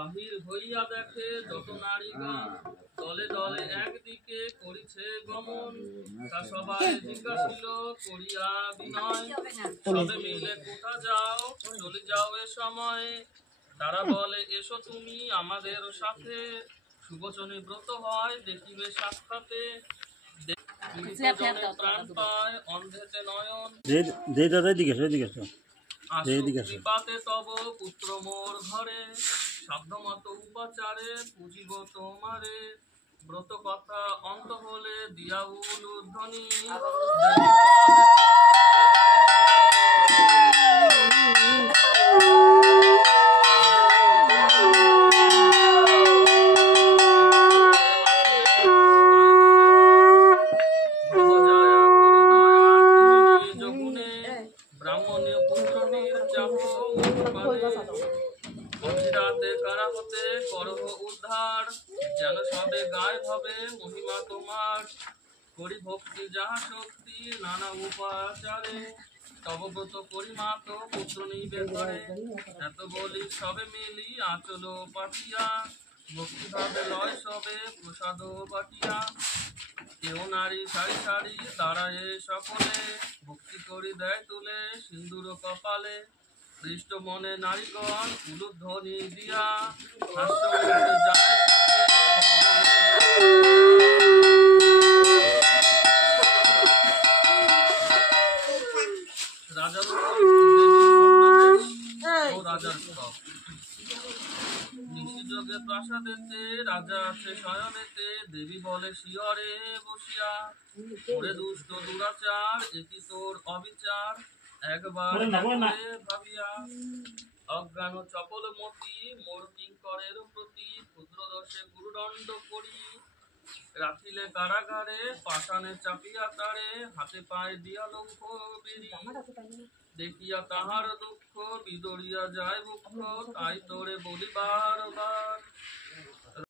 বাহির হইয়া দেখে যত নারীগণ দলে দলে একদিকে করিছে গমন, তা সবাই জিজ্ঞাসিল করিয়া বিনয়, সবে মিলে কোথা যাও, চলে যাও এ সময়ে। তারা বলে এসো তুমি আমাদের সাথে, সুবচনে ব্রত হয় দেখিবে সাক্ষাতে। প্রাণ পায় অন্ধেতে নয়ন, কৃপাতে তব পুত্র মোর ঘরে, সাধ্যমত উপাচারে পুজিব তোমারে। ব্রত কথা অন্ত হলে দিয়া উলুধ্বনি, ব্রাহ্মণীয় পুত্র নির্যাত অচিরাতে কারা হতে করহ উদ্ধার, যেন সবে গায়ে হবে মহিমা তোমার। করি ভক্তি যাহা শক্তি নানা উপাচারে, তব ব্রত পরিমাত পুত্র নিবে করে। এত বলি সবে মিলি আচল পাঠিয়া, ভক্তি ভাবে লয় সবে প্রসাদ পাঠিয়া। কেউ নারী সারি সারি দাঁড়ায় সকলে, ভক্তি করি দেয় তুলে সিন্দুর কপালে। দৃষ্ট মনে নারীগণ উলুধ্বনি দিয়া, হাস্য মুখে যায় রাজার রাজার স্তব। নিশিযোগে প্রাসাদেতে রাজা আছে শয়নেতে, দেবী বলে শিয়রে বসিয়া, ওরে দুষ্ট দুরাচার একই তোর অবিচার, একবার ভাবিয়া। অজ্ঞান চপল মতি মোর কিঙ্করের প্রতি, ক্ষুদ্র দোষে গুরুদণ্ড করি। রাখিলে কারাগারে পাষাণে চাপিয়া তারে, হাতে পায়ে দিয়া লঙ্ঘ বেরি। দেখিয়া তাহার দুঃখ বিদরিয়া যায় মুখ্য, তাই তোরে বলি বারবার।